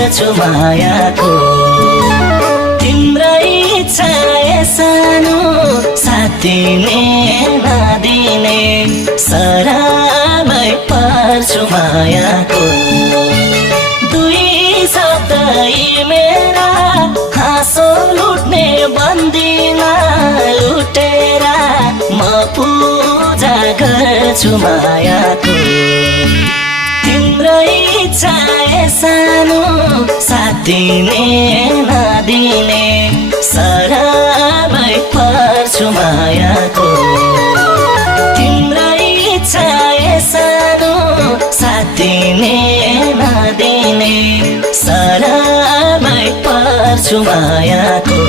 गर्छु मायाको तिम्रै इच्छा सानो साथ दिने नदिने सरामै पर्छु मायाको दुई शब्द मेरा हाँसो लुट्ने बन्दिला लुटेर म पूजा गर्छु मायाको तिम्रै इच्छा सानो साथ दिने नदिने सरामै पर्छु मायाको तिम्रै इच्छा सानो साथ दिने नदिने सरामै पर्छु मायाको